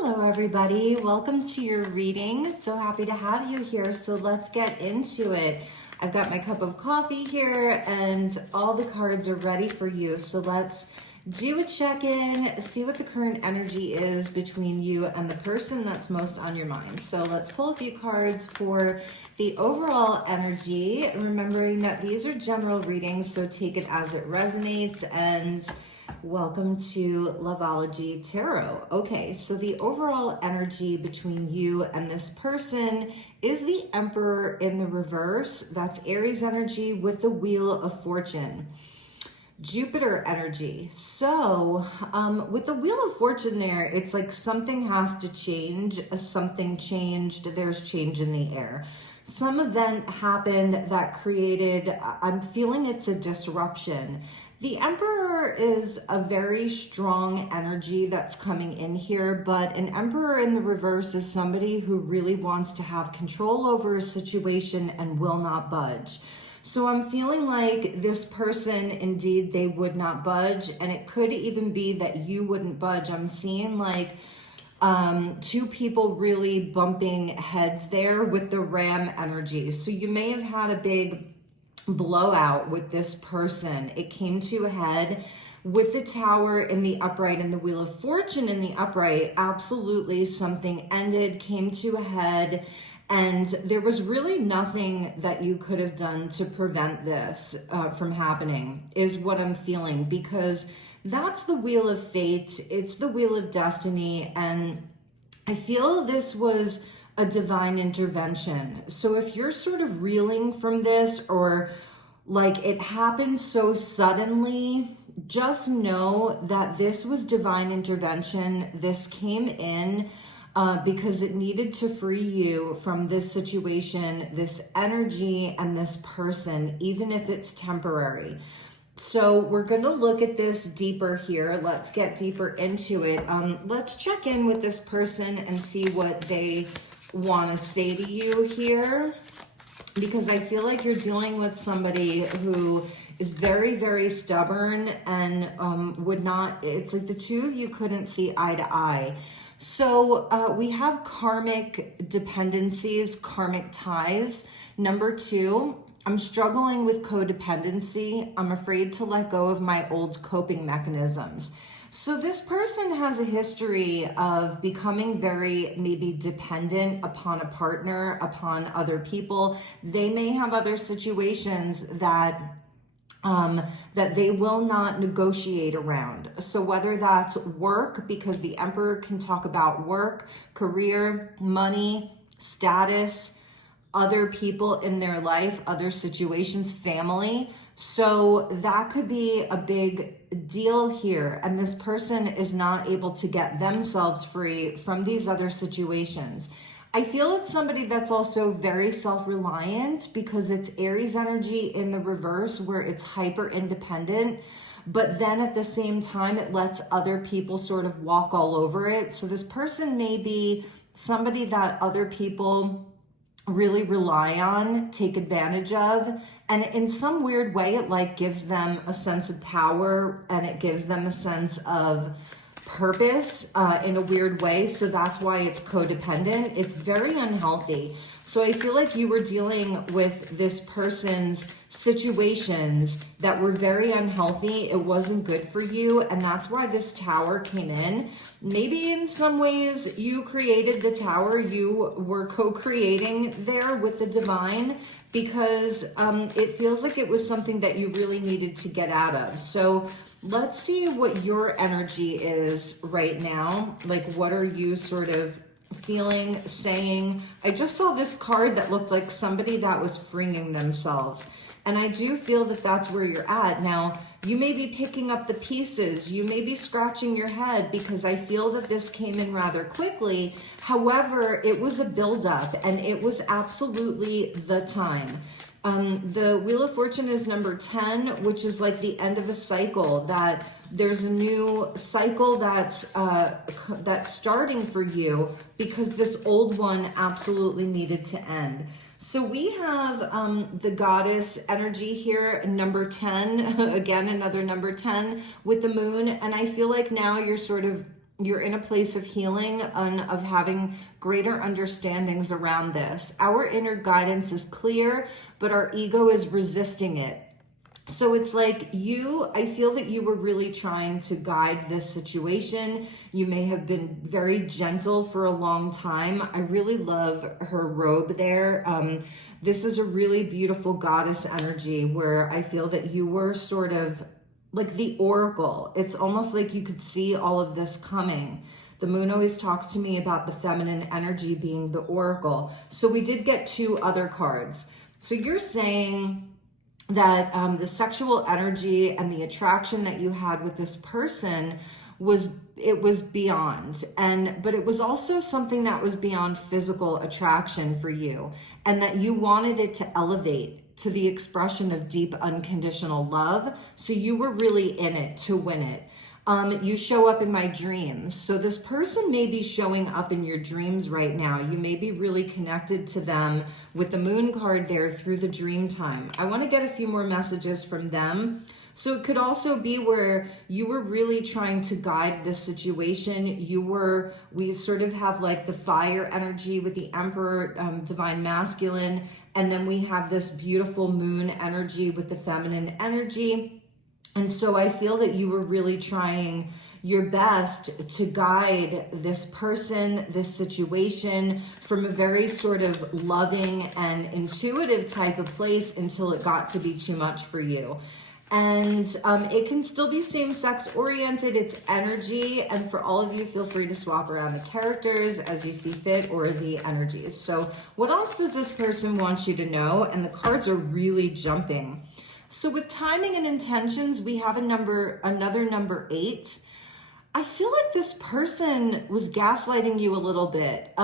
Hello everybody, welcome to your reading. So happy to have you here. So let's get into it. I've got my cup of coffee here and all the cards are ready for you. So let's do a check-in, see what the current energy is between you and the person that's most on your mind. So let's pull a few cards for the overall energy, remembering that these are general readings, so take it as it resonates. And welcome to Loveology Tarot. Okay, so the overall energy between you and this person is the Emperor in the reverse. That's Aries energy with the Wheel of Fortune. Jupiter energy. So with the Wheel of Fortune there, it's like something has to change. Something changed. There's change in the air. Some event happened that created, I'm feeling it's a disruption. The Emperor is a very strong energy that's coming in here, but an Emperor in the reverse is somebody who really wants to have control over a situation and will not budge. So I'm feeling like this person, indeed, they would not budge, and it could even be that you wouldn't budge. I'm seeing like two people really bumping heads there with the Ram energy. So you may have had a big blowout with this person. It came to a head with the Tower in the upright and the Wheel of Fortune in the upright. Absolutely, something ended, came to a head, and there was really nothing that you could have done to prevent this from happening, is what I'm feeling, because that's the Wheel of Fate. It's the Wheel of Destiny, and I feel this was a divine intervention. So if you're sort of reeling from this, or like it happened so suddenly, just know that this was divine intervention. This came in because it needed to free you from this situation, this energy, and this person, even if it's temporary. So we're going to look at this deeper here. Let's get deeper into it. Let's check in with this person and see what they want to say to you here, because I feel like you're dealing with somebody who is very, very stubborn and would not, it's like the two of you couldn't see eye to eye. So we have karmic dependencies, karmic ties. Number 2, I'm struggling with codependency. I'm afraid to let go of my old coping mechanisms. So this person has a history of becoming very maybe dependent upon a partner, upon other people. They may have other situations that they will not negotiate around. So whether that's work, because the Emperor can talk about work, career, money, status, other people in their life, other situations, family. So that could be a big deal here. And this person is not able to get themselves free from these other situations. I feel it's somebody that's also very self-reliant, because it's Aries energy in the reverse, where it's hyper independent, but then at the same time, it lets other people sort of walk all over it. So this person may be somebody that other people really rely on, take advantage of, and in some weird way it like gives them a sense of power, and it gives them a sense of purpose in a weird way. So that's why it's codependent. It's very unhealthy. So I feel like you were dealing with this person's situations that were very unhealthy. It wasn't good for you, and that's why this Tower came in. Maybe in some ways you created the Tower, you were co-creating there with the divine, because it feels like it was something that you really needed to get out of. So let's see what your energy is right now. Like, what are you sort of feeling, saying? I just saw this card that looked like somebody that was freeing themselves. And I do feel that that's where you're at. Now, you may be picking up the pieces. You may be scratching your head, because I feel that this came in rather quickly. However, it was a buildup, and it was absolutely the time. The Wheel of Fortune is number 10, which is like the end of a cycle, that there's a new cycle that's starting for you, because this old one absolutely needed to end. So we have the Goddess energy here, number 10, again, another number 10 with the moon. And I feel like now you're sort of You're in a place of healing and of having greater understandings around this. Our inner guidance is clear, but our ego is resisting it. So it's like I feel that you were really trying to guide this situation. You may have been very gentle for a long time. I really love her robe there. This is a really beautiful goddess energy where I feel that you were sort of like the oracle. It's almost like you could see all of this coming. The moon always talks to me about the feminine energy being the oracle. So we did get 2 other cards. So you're saying that the sexual energy and the attraction that you had with this person was beyond, but it was also something that was beyond physical attraction for you, and that you wanted it to elevate to the expression of deep unconditional love. So you were really in it to win it. You show up in my dreams. So this person may be showing up in your dreams right now. You may be really connected to them with the moon card there through the dream time. I want to get a few more messages from them. So it could also be where you were really trying to guide this situation. We sort of have like the fire energy with the Emperor, divine masculine. And then we have this beautiful moon energy with the feminine energy. And so I feel that you were really trying your best to guide this person, this situation from a very sort of loving and intuitive type of place until it got to be too much for you. And it can still be same-sex oriented, it's energy. And for all of you, feel free to swap around the characters as you see fit or the energies. So what else does this person want you to know? And the cards are really jumping. So with timing and intentions, we have another number 8. I feel like this person was gaslighting you a little bit.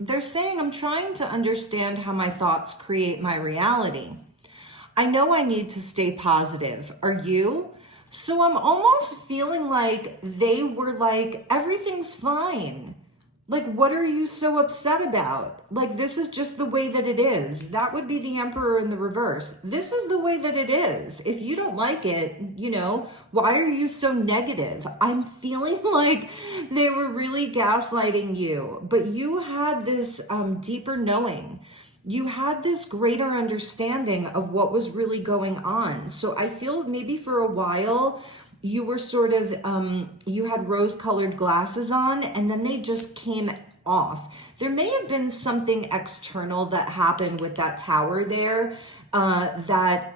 They're saying, I'm trying to understand how my thoughts create my reality. I know I need to stay positive. Are you? So I'm almost feeling like they were like, everything's fine. Like, what are you so upset about? Like, this is just the way that it is. That would be the Emperor in the reverse. This is the way that it is. If you don't like it, why are you so negative? I'm feeling like they were really gaslighting you, but you had this deeper knowing. You had this greater understanding of what was really going on. So I feel maybe for a while, you were sort of, you had rose-colored glasses on and then they just came off. There may have been something external that happened with that tower there that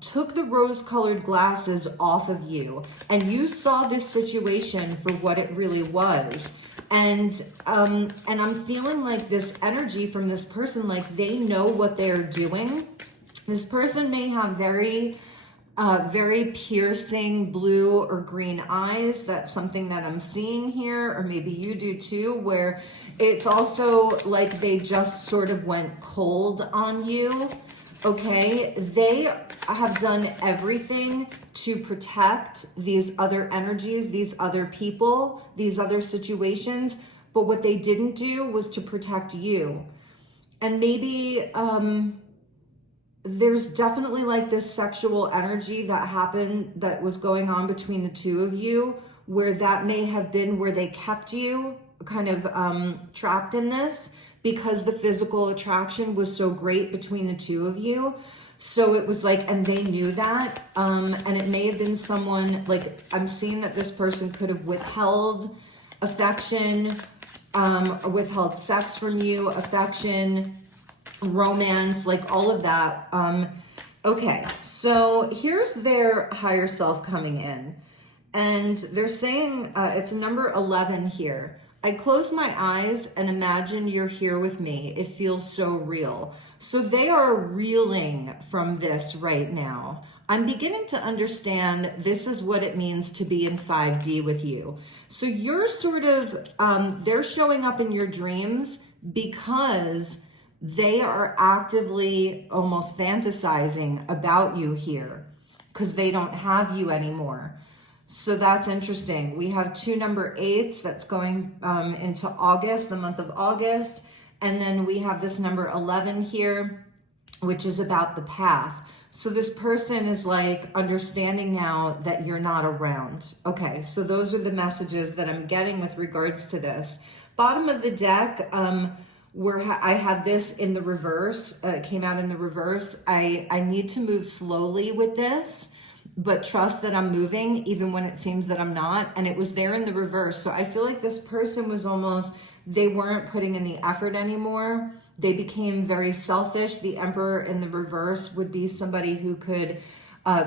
took the rose-colored glasses off of you. And you saw this situation for what it really was. And I'm feeling like this energy from this person, like they know what they're doing. This person may have very piercing blue or green eyes. That's something that I'm seeing here, or maybe you do too, where it's also like they just sort of went cold on you, okay? They have done everything to protect these other energies, these other people, these other situations, but what they didn't do was to protect you. And maybe, there's definitely like this sexual energy that happened that was going on between the two of you, where that may have been where they kept you kind of trapped in this because the physical attraction was so great between the two of you. So it was like, and they knew that, and it may have been someone, like I'm seeing that this person could have withheld affection, withheld sex from you, affection, romance, like all of that. Okay, so here's their higher self coming in, and they're saying, it's number 11 here. I close my eyes and imagine you're here with me. It feels so real. So they are reeling from this right now. I'm beginning to understand this is what it means to be in 5D with you. So you're sort of, they're showing up in your dreams because they are actively almost fantasizing about you here because they don't have you anymore. So that's interesting. We have 2 number 8s that's going into August, the month of August. And then we have this number 11 here, which is about the path. So this person is like understanding now that you're not around. Okay, so those are the messages that I'm getting with regards to this. Bottom of the deck, where I had this in the reverse, it came out in the reverse. I need to move slowly with this, but trust that I'm moving even when it seems that I'm not. And it was there in the reverse. So I feel like this person was almost, they weren't putting in the effort anymore. They became very selfish. The Emperor in the reverse would be somebody who could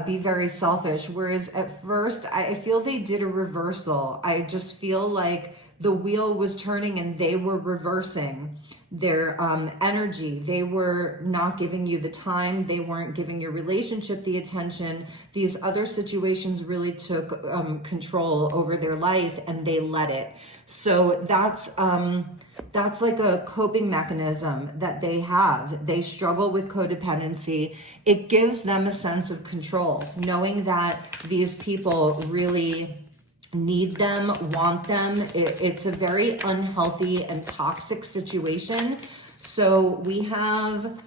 be very selfish. Whereas at first, I feel they did a reversal. I just feel like the wheel was turning and they were reversing their energy. They were not giving you the time. They weren't giving your relationship the attention. These other situations really took control over their life and they let it. So that's like a coping mechanism that they have. They struggle with codependency. It gives them a sense of control, knowing that these people really need them, want them. It's a very unhealthy and toxic situation. So we have,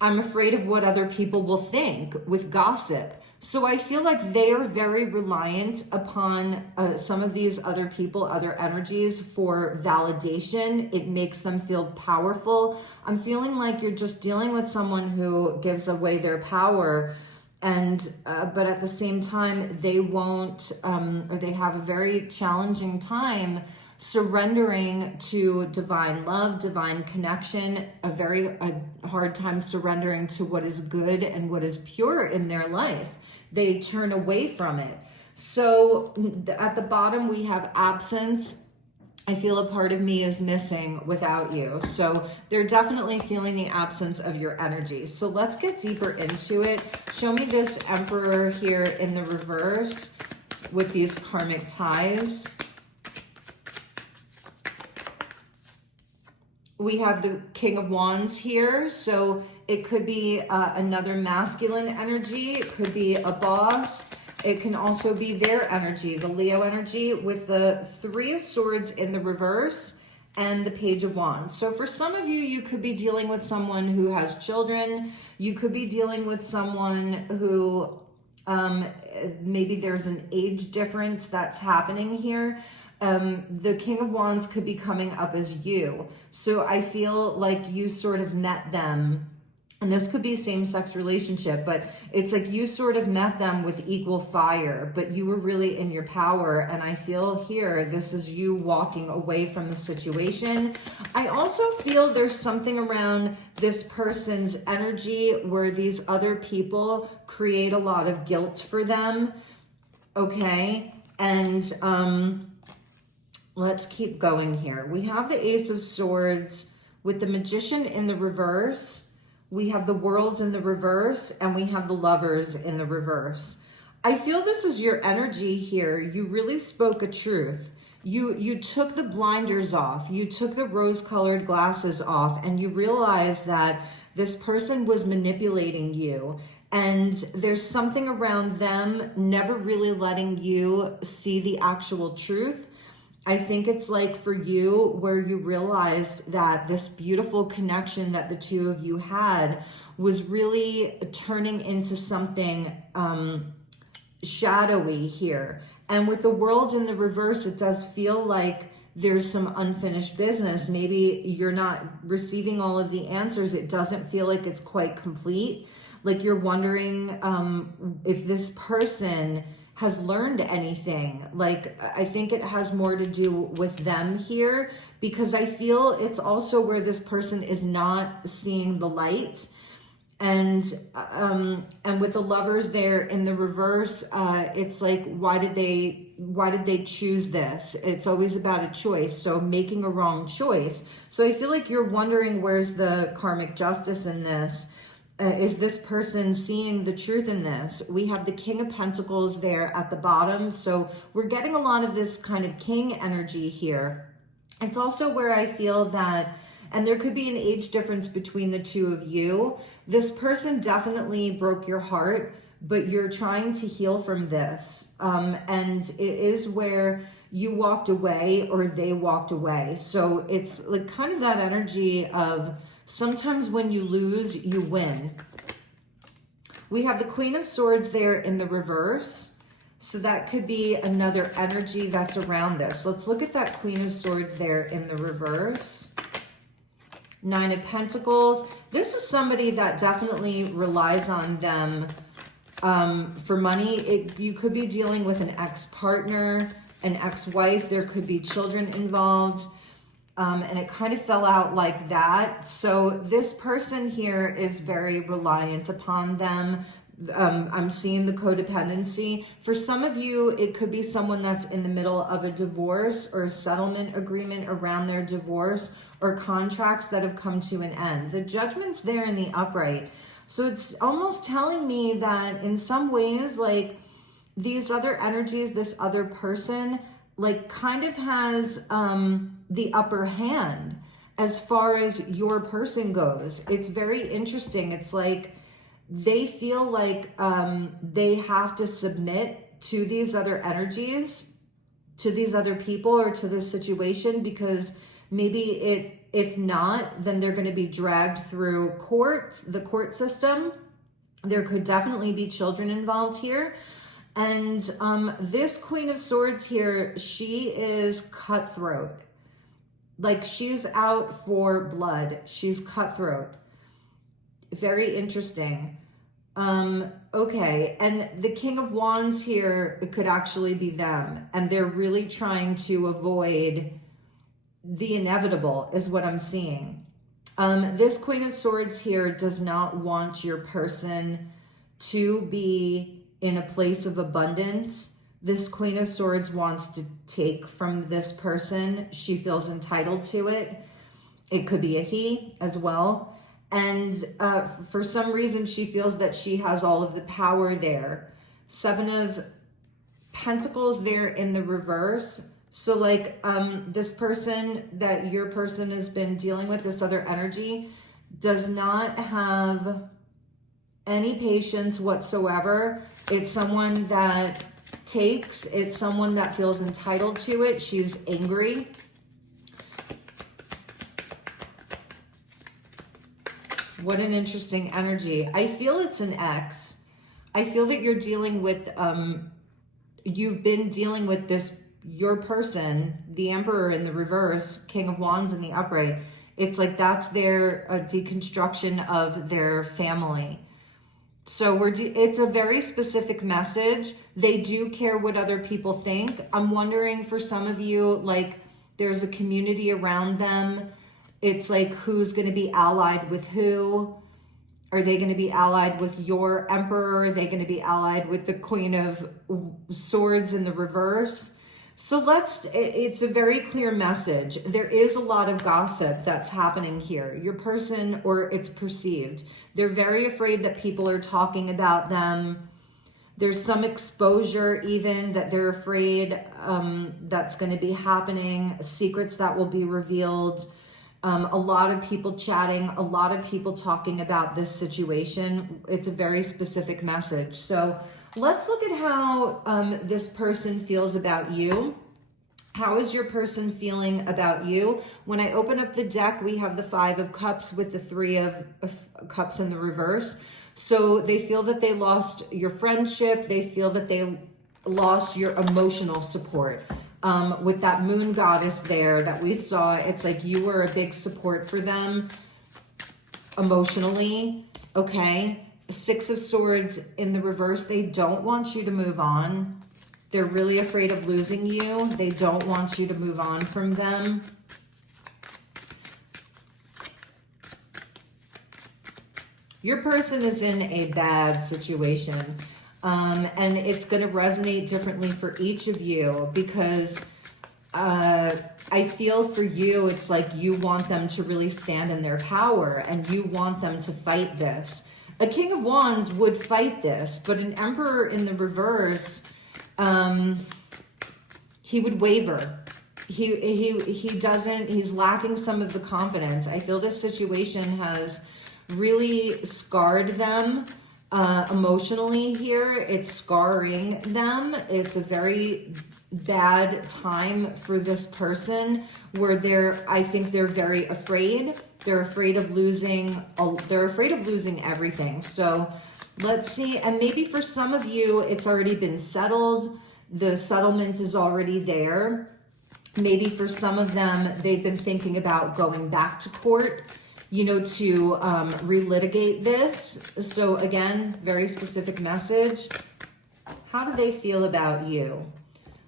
I'm afraid of what other people will think with gossip. So I feel like they are very reliant upon some of these other people, other energies for validation. It makes them feel powerful. I'm feeling like you're just dealing with someone who gives away their power, and but at the same time they won't or they have a very challenging time surrendering to divine love, divine connection, a hard time surrendering to what is good and what is pure in their life. They turn away from it. So at the bottom we have absence. I feel a part of me is missing without you. So they're definitely feeling the absence of your energy. So let's get deeper into it. Show me this Emperor here in the reverse with these karmic ties. We have the King of Wands here. So it could be another masculine energy. It could be a boss. It can also be their energy, the Leo energy, with the Three of Swords in the reverse and the Page of Wands. So for some of you, you could be dealing with someone who has children. You could be dealing with someone who maybe there's an age difference that's happening here. The King of Wands could be coming up as you. So I feel like you sort of met them. And this could be a same-sex relationship, but it's like you sort of met them with equal fire, but you were really in your power. And I feel here, this is you walking away from the situation. I also feel there's something around this person's energy where these other people create a lot of guilt for them. Okay. And let's keep going here. We have the Ace of Swords with the Magician in the reverse. We have the Worlds in the reverse, and we have the Lovers in the reverse. I feel this is your energy here. You really spoke a truth. You took the blinders off. You took the rose-colored glasses off, and you realized that this person was manipulating you. And there's something around them never really letting you see the actual truth. I think it's like for you where you realized that this beautiful connection that the two of you had was really turning into something shadowy here. And with the World in the reverse, it does feel like there's some unfinished business. Maybe you're not receiving all of the answers. It doesn't feel like it's quite complete. Like you're wondering if this person has learned anything. Like, I think it has more to do with them here, because I feel it's also where this person is not seeing the light. And with the Lovers there in the reverse, it's like, why did they choose this? It's always about a choice. So making a wrong choice. So I feel like you're wondering, where's the karmic justice in this? Is this person seeing the truth in this? We have the King of Pentacles there at the bottom. So we're getting a lot of this kind of king energy here. It's also where I feel that, and there could be an age difference between the two of you. This person definitely broke your heart, but you're trying to heal from this. And it is where you walked away or they walked away. So it's like kind of that energy of, sometimes when you lose, you win. We have the Queen of Swords there in the reverse. So that could be another energy that's around this. Let's look at that Queen of Swords there in the reverse. Nine of Pentacles. This is somebody that definitely relies on them for money. You could be dealing with an ex-partner, an ex-wife. There could be children involved. And it kind of fell out like that. So this person here is very reliant upon them. I'm seeing the codependency. For some of you, it could be someone that's in the middle of a divorce or a settlement agreement around their divorce, or contracts that have come to an end. The Judgment's there in the upright. So it's almost telling me that in some ways, like these other energies, this other person, like kind of has the upper hand as far as your person goes. It's very interesting. It's like they feel like they have to submit to these other energies, to these other people, or to this situation, because maybe if not, then they're going to be dragged through the court system. There could definitely be children involved here. And this Queen of Swords here, she is cutthroat. Like she's out for blood. She's cutthroat. Very interesting. Okay, and the King of Wands here, it could actually be them. And they're really trying to avoid the inevitable is what I'm seeing. This Queen of Swords here does not want your person to be in a place of abundance. This Queen of Swords wants to take from this person. She feels entitled to it. It could be a he as well. And for some reason, she feels that she has all of the power there. Seven of Pentacles there in the reverse. So like this person that your person has been dealing with, this other energy, does not have any patience whatsoever. It's someone that takes. It's someone that feels entitled to it. She's angry. What an interesting energy. I feel it's an ex. I feel that you're dealing with, you've been dealing with this, your person, the Emperor in the reverse, King of Wands in the upright. It's like that's their deconstruction of their family. So it's a very specific message. They do care what other people think. I'm wondering for some of you, like there's a community around them. It's like who's going to be allied with who? Are they going to be allied with your Emperor? Are they going to be allied with the Queen of Swords in the reverse? So it's a very clear message. There is a lot of gossip that's happening here. Your person, or it's perceived. They're very afraid that people are talking about them. There's some exposure even that they're afraid that's going to be happening. Secrets that will be revealed. A lot of people chatting, a lot of people talking about this situation. It's a very specific message. So let's look at how this person feels about you. How is your person feeling about you? When I open up the deck, we have the Five of Cups with the Three of Cups in the reverse. So they feel that they lost your friendship. They feel that they lost your emotional support. With that moon goddess there that we saw, it's like you were a big support for them emotionally, okay? Six of Swords in the reverse. They don't want you to move on. They're really afraid of losing you. They don't want you to move on from them. Your person is in a bad situation. And it's going to resonate differently for each of you because I feel for you, it's like you want them to really stand in their power and you want them to fight this. A King of Wands would fight this, but an Emperor in the reverse, he would waver. He doesn't, he's lacking some of the confidence. I feel this situation has really scarred them. Emotionally here, it's scarring them. It's a very bad time for this person where I think they're very afraid. They're afraid of losing everything. So Let's see. And maybe for some of you, it's already been settled. The settlement is already there. Maybe for some of them, they've been thinking about going back to court, you know, to relitigate this. So again, very specific message. How do they feel about you?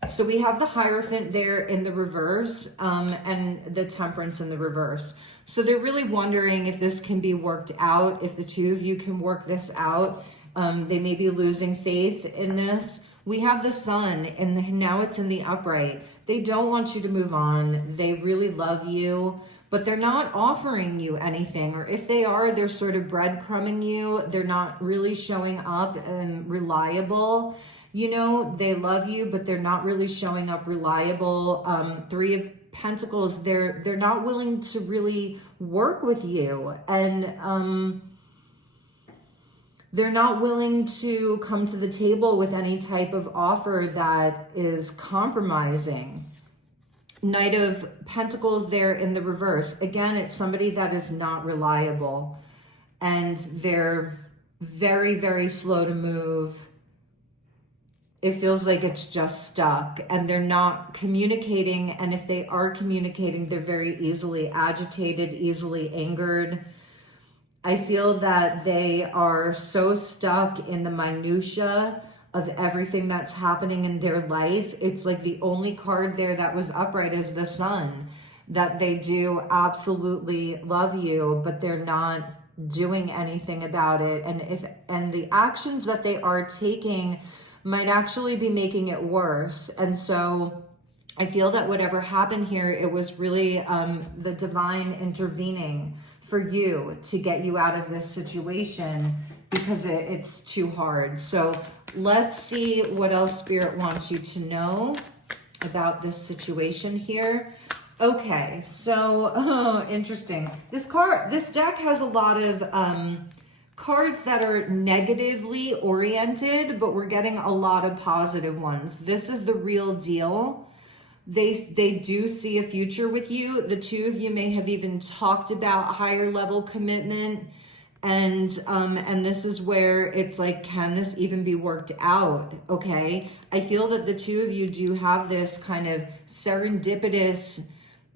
So we have the Hierophant there in the reverse, and the Temperance in the reverse. So they're really wondering if this can be worked out, if the two of you can work this out. They may be losing faith in this. We have the Sun, and now it's in the upright. They don't want you to move on. They really love you, but they're not offering you anything. Or if they are, they're sort of breadcrumbing you. They're not really showing up and reliable. You know, they love you, but they're not really showing up reliable. Three of Pentacles, they're not willing to really work with you. And they're not willing to come to the table with any type of offer that is compromising. Knight of Pentacles there in the reverse. Again, it's somebody that is not reliable. And they're very, very slow to move. It feels like it's just stuck, and they're not communicating. And if they are communicating, they're very easily agitated, easily angered. I feel that they are so stuck in the minutia of everything that's happening in their life. It's like the only card there that was upright is the Sun, that they do absolutely love you, but they're not doing anything about it. And the actions that they are taking might actually be making it worse. And so I feel that whatever happened here, it was really the divine intervening for you to get you out of this situation, because it's too hard. So let's see what else Spirit wants you to know about this situation here. Okay, so interesting. This deck has a lot of cards that are negatively oriented, but we're getting a lot of positive ones. This is the real deal. They do see a future with you. The two of you may have even talked about higher level commitment. And this is where it's like, can this even be worked out? Okay. I feel that the two of you do have this kind of serendipitous,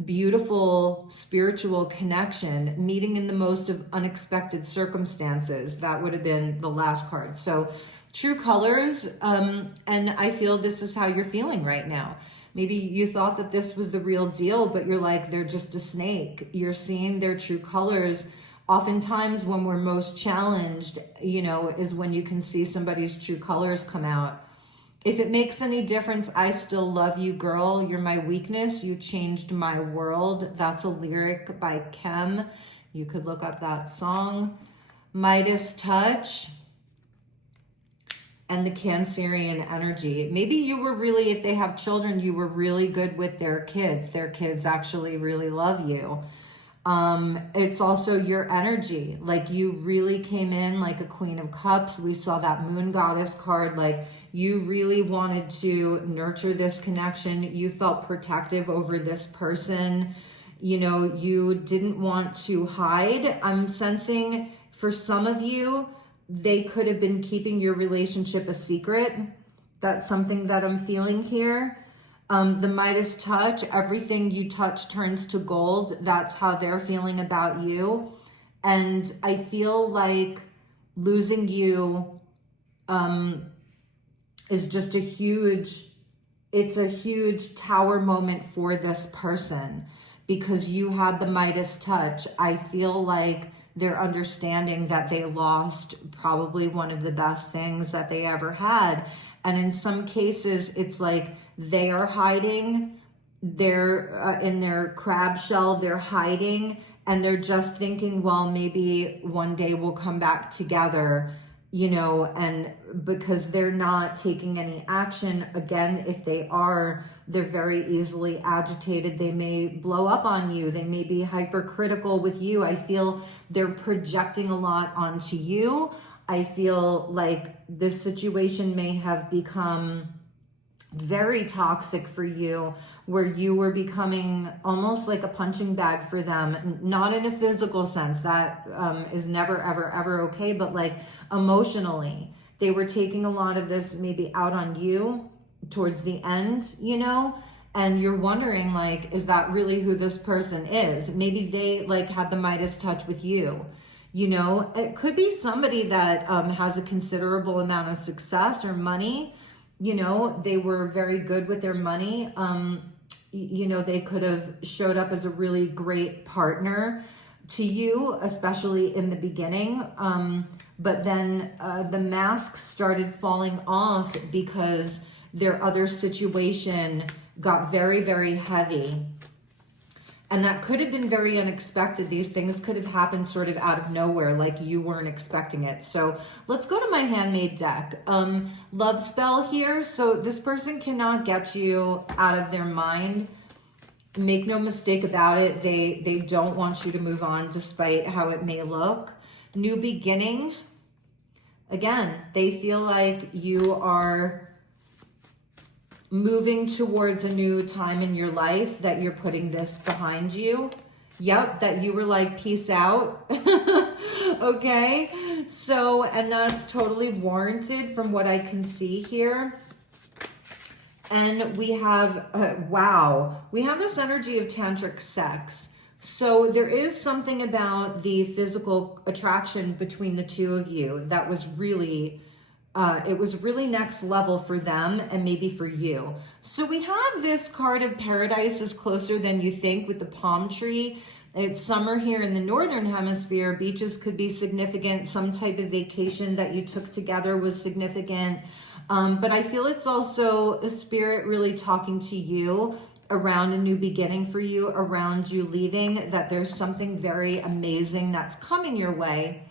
beautiful spiritual connection, meeting in the most of unexpected circumstances. That would have been the last card. So true colors. And I feel this is how you're feeling right now. Maybe you thought that this was the real deal, but you're like, they're just a snake. You're seeing their true colors. Oftentimes when we're most challenged, you know, is when you can see somebody's true colors come out. If it makes any difference, I still love you, girl. You're my weakness. You changed my world. That's a lyric by Kem. You could look up that song. Midas touch. And the Cancerian energy. Maybe you were really, if they have children, you were really good with their kids. Their kids actually really love you. It's also your energy. Like you really came in like a Queen of Cups. We saw that Moon Goddess card. Like you really wanted to nurture this connection. You felt protective over this person. You know, you didn't want to hide. I'm sensing for some of you, they could have been keeping your relationship a secret. That's something that I'm feeling here. The Midas touch, everything you touch turns to gold. That's how they're feeling about you. And I feel like losing you is just it's a huge tower moment for this person, because you had the Midas touch. I feel like they're understanding that they lost probably one of the best things that they ever had. And in some cases, it's like they are hiding, they're in their crab shell, they're hiding, and they're just thinking, well, maybe one day we'll come back together, you know, and because they're not taking any action. Again, if they are, they're very easily agitated. They may blow up on you. They may be hypercritical with you. I feel they're projecting a lot onto you. I feel like this situation may have become very toxic for you, where you were becoming almost like a punching bag for them, not in a physical sense. That is never, ever, ever okay, but like emotionally. They were taking a lot of this maybe out on you towards the end, you know, and you're wondering, like, is that really who this person is? Maybe they like had the Midas touch with you. You know, it could be somebody that has a considerable amount of success or money. You know, they were very good with their money. You know, they could have showed up as a really great partner to you, especially in the beginning. But then the mask started falling off because their other situation got very, very heavy. And that could have been very unexpected. These things could have happened sort of out of nowhere, like you weren't expecting it. So let's go to my handmade deck. Love spell here. So this person cannot get you out of their mind. Make no mistake about it. They don't want you to move on despite how it may look. New beginning. Again, they feel like you are moving towards a new time in your life, that you're putting this behind you. Yep, that you were like, peace out. Okay, so, and that's totally warranted from what I can see here. And we have, wow, we have this energy of tantric sex. So there is something about the physical attraction between the two of you that was really, it was really next level for them and maybe for you. So we have this card of paradise is closer than you think with the palm tree. It's summer here in the northern hemisphere. Beaches could be significant. Some type of vacation that you took together was significant. But I feel it's also a spirit really talking to you around a new beginning for you, around you leaving, that there's something very amazing that's coming your way.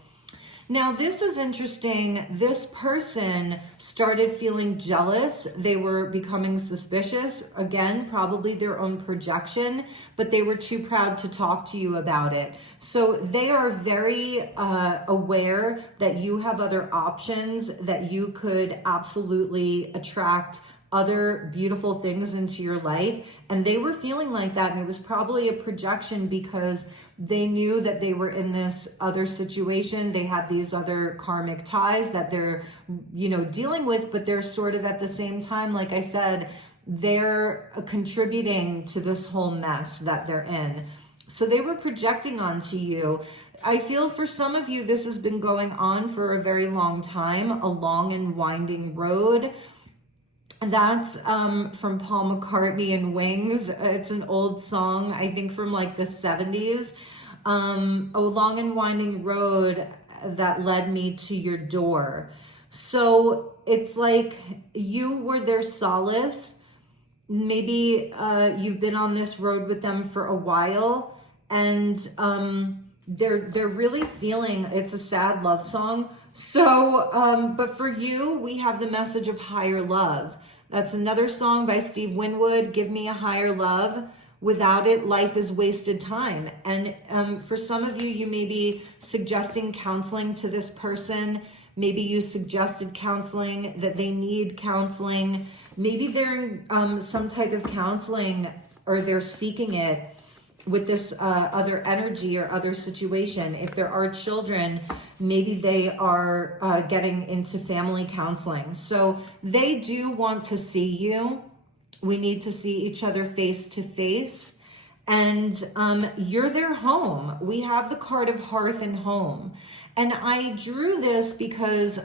Now, this is interesting. This person started feeling jealous. They were becoming suspicious. Again, probably their own projection, but they were too proud to talk to you about it. So they are very aware that you have other options, that you could absolutely attract other beautiful things into your life. And they were feeling like that. And it was probably a projection because they knew that they were in this other situation. They had these other karmic ties that they're, you know, dealing with, but they're sort of at the same time, like I said, they're contributing to this whole mess that they're in. So they were projecting onto you. I feel for some of you, this has been going on for a very long time, a long and winding road. That's from Paul McCartney and Wings. It's an old song, I think from like the 70s. A long and winding road that led me to your door. So it's like you were their solace. Maybe you've been on this road with them for a while, and they're really feeling, it's a sad love song. So, but for you, we have the message of higher love. That's another song by Steve Winwood, Give Me a Higher Love. Without it, life is wasted time. And for some of you, you may be suggesting counseling to this person. Maybe you suggested counseling, that they need counseling. Maybe they're in some type of counseling, or they're seeking it with this other energy or other situation. If there are children, maybe they are getting into family counseling. So they do want to see you. We need to see each other face to face. And you're their home. We have the card of hearth and home. And I drew this because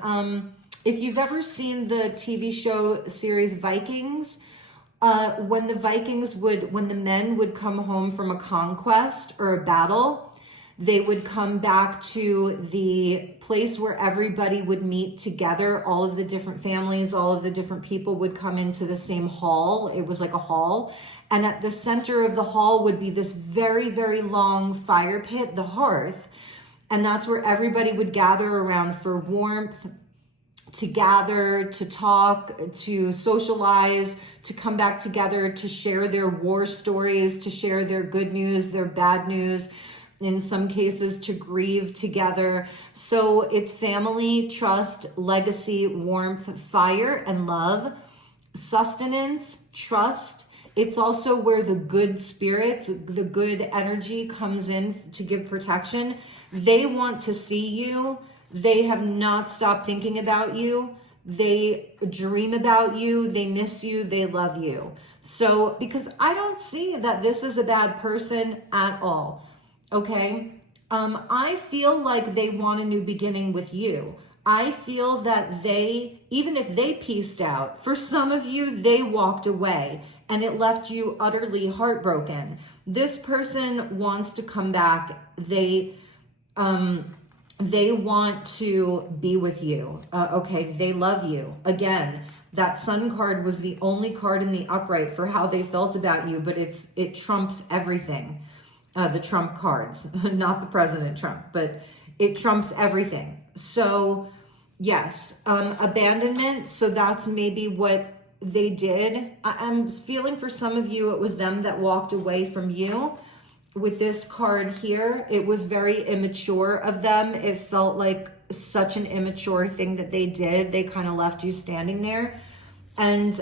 if you've ever seen the TV show series Vikings, when the men would come home from a conquest or a battle, they would come back to the place where everybody would meet together. All of the different families, all of the different people would come into the same hall. It was like a hall. And at the center of the hall would be this very, very long fire pit, the hearth. And that's where everybody would gather around for warmth, to gather, to talk, to socialize, to come back together, to share their war stories, to share their good news, their bad news, in some cases to grieve together. So it's family, trust, legacy, warmth, fire, and love, sustenance, trust. It's also where the good spirits, the good energy comes in to give protection. They want to see you. They have not stopped thinking about you. They dream about you. They miss you. They love you. So, because I don't see that this is a bad person at all. Okay. I feel like they want a new beginning with you. I feel that they, even if they pieced out, for some of you, they walked away and it left you utterly heartbroken. This person wants to come back. They want to be with you. Okay, they love you. Again, that Sun card was the only card in the upright for how they felt about you, but it trumps everything. The Trump cards, not the President Trump, but it trumps everything. So yes, abandonment. So that's maybe what they did. I'm feeling for some of you, it was them that walked away from you. With this card here, it was very immature of them. It felt like such an immature thing that they did. They kind of left you standing there. And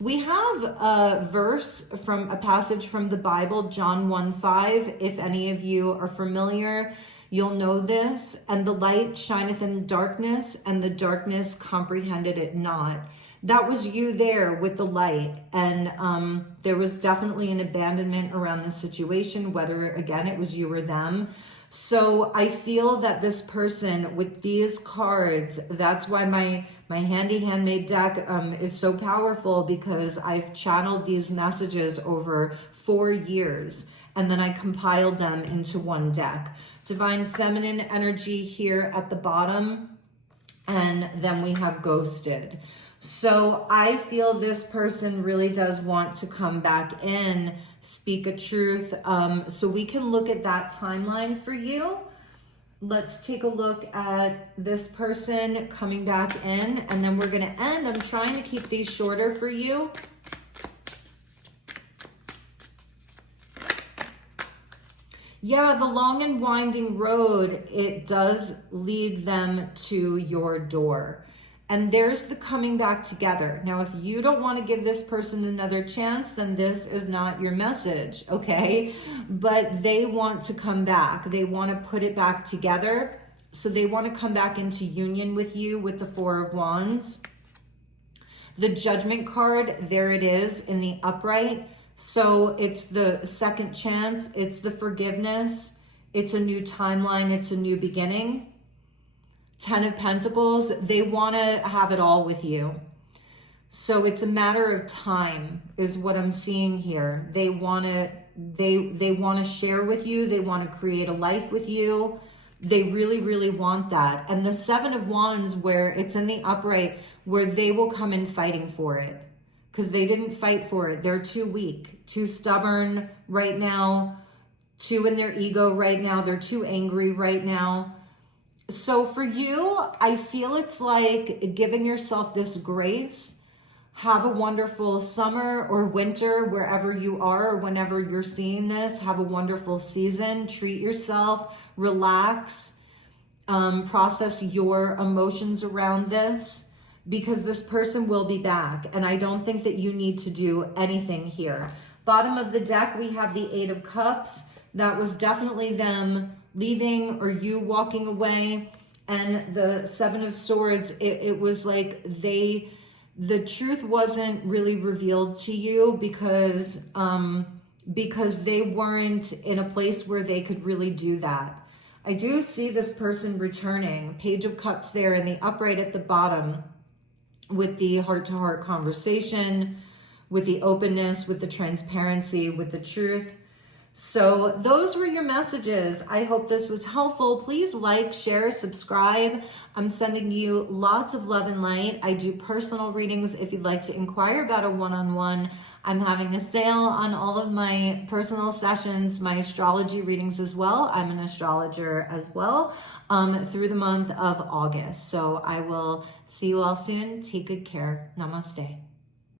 we have a verse from a passage from the Bible, John 1:5. If any of you are familiar, you'll know this. And the light shineth in darkness, and the darkness comprehended it not. That was you there with the light. And there was definitely an abandonment around the situation, whether, again, it was you or them. So I feel that this person with these cards, that's why my handy handmade deck is so powerful, because I've channeled these messages over 4 years and then I compiled them into one deck. Divine Feminine energy here at the bottom, and then we have Ghosted. So I feel this person really does want to come back in, speak a truth. So we can look at that timeline for you. Let's take a look at this person coming back in, and then we're going to end. I'm trying to keep these shorter for you. Yeah, the long and winding road, it does lead them to your door. And there's the coming back together. Now, if you don't want to give this person another chance, then this is not your message, okay? But they want to come back. They want to put it back together. So they want to come back into union with you with the Four of Wands. The Judgment card, there it is in the upright. So it's the second chance. It's the forgiveness. It's a new timeline. It's a new beginning. Ten of Pentacles, they want to have it all with you. So it's a matter of time is what I'm seeing here. They want to share with you. They want to create a life with you. They really, really want that. And the Seven of Wands, where it's in the upright, where they will come in fighting for it, because they didn't fight for it. They're too weak, too stubborn right now, too in their ego right now. They're too angry right now. So for you, I feel it's like giving yourself this grace. Have a wonderful summer or winter, wherever you are, or whenever you're seeing this. Have a wonderful season. Treat yourself, relax, process your emotions around this, because this person will be back. And I don't think that you need to do anything here. Bottom of the deck, we have the Eight of Cups. That was definitely them leaving or you walking away. And the Seven of Swords, it was like the truth wasn't really revealed to you because they weren't in a place where they could really do that. I do see this person returning. Page of Cups there in the upright at the bottom, with the heart-to-heart conversation, with the openness, with the transparency, with the truth. So those were your messages. I hope this was helpful. Please like, share, subscribe. I'm sending you lots of love and light. I do personal readings. If you'd like to inquire about a one-on-one, I'm having a sale on all of my personal sessions, my astrology readings as well. I'm an astrologer as well, through the month of August. So I will see you all soon. Take good care. Namaste.